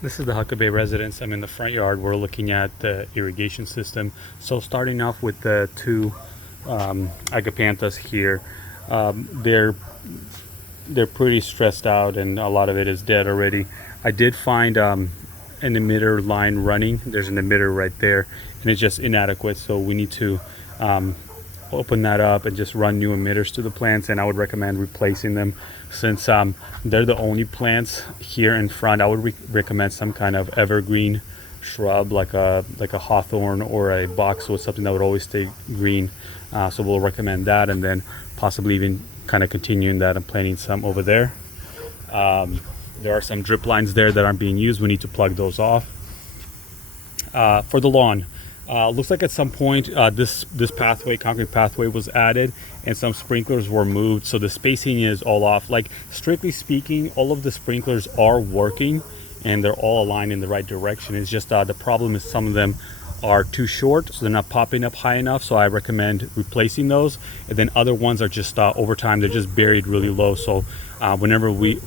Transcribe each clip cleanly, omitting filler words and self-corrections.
This is the Huckabay residence. I'm in the front yard. We're looking at the irrigation system. So starting off with the two agapanthus here, they're pretty stressed out, and a lot of it is dead already. I did find an emitter line running. There's an emitter right there, and it's just inadequate. So we need to open that up and just run new emitters to the plants, and I would recommend replacing them since they're the only plants here in front. I would recommend some kind of evergreen shrub like a hawthorn or a boxwood, something that would always stay green. So we'll recommend that, and then possibly even kind of continuing that and planting some over there. There are some drip lines there that aren't being used. We need to plug those off. For the lawn, looks like at some point this pathway, concrete pathway, was added, and some sprinklers were moved, so the spacing is all off. Like, strictly speaking, all of the sprinklers are working and they're all aligned in the right direction. It's just the problem is some of them are too short, so they're not popping up high enough, so I recommend replacing those. And then other ones are just over time, they're just buried really low. So whenever we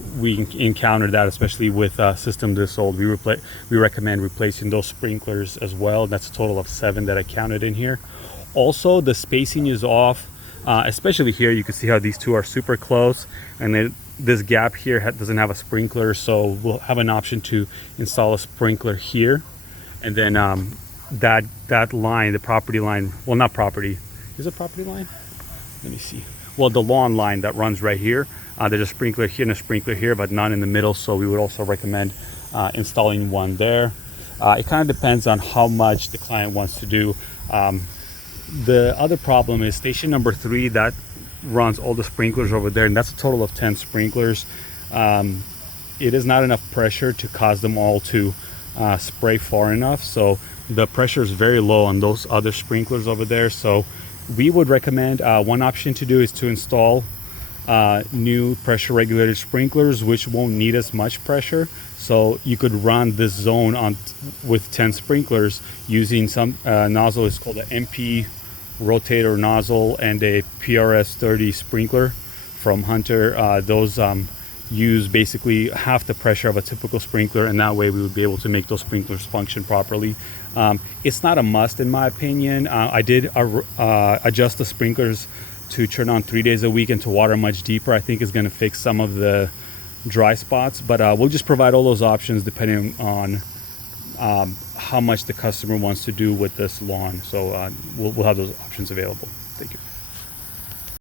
encounter that, especially with system this old, we recommend replacing those sprinklers as well. That's a total of 7 that I counted in here. Also, the spacing is off, especially here. You can see how these two are super close, and then this gap here doesn't have a sprinkler, so we'll have an option to install a sprinkler here. And then that line, the property line, well, not property, is it property line? Let me see. Well, the lawn line that runs right here, there's a sprinkler here and a sprinkler here, but none in the middle, so we would also recommend installing one there. It kind of depends on how much the client wants to do. The other problem is station number 3, that runs all the sprinklers over there, and that's a total of 10 sprinklers. It is not enough pressure to cause them all to spray far enough, so the pressure is very low on those other sprinklers over there. So we would recommend one option to do is to install new pressure regulated sprinklers, which won't need as much pressure. So you could run this zone on with 10 sprinklers using some nozzle. It's called an MP rotator nozzle and a PRS 30 sprinkler from Hunter. Those use basically half the pressure of a typical sprinkler, and that way we would be able to make those sprinklers function properly. It's not a must in my opinion. I did adjust the sprinklers to turn on 3 days a week and to water much deeper. I think is going to fix some of the dry spots, but we'll just provide all those options depending on how much the customer wants to do with this lawn. So we'll have those options available. Thank you.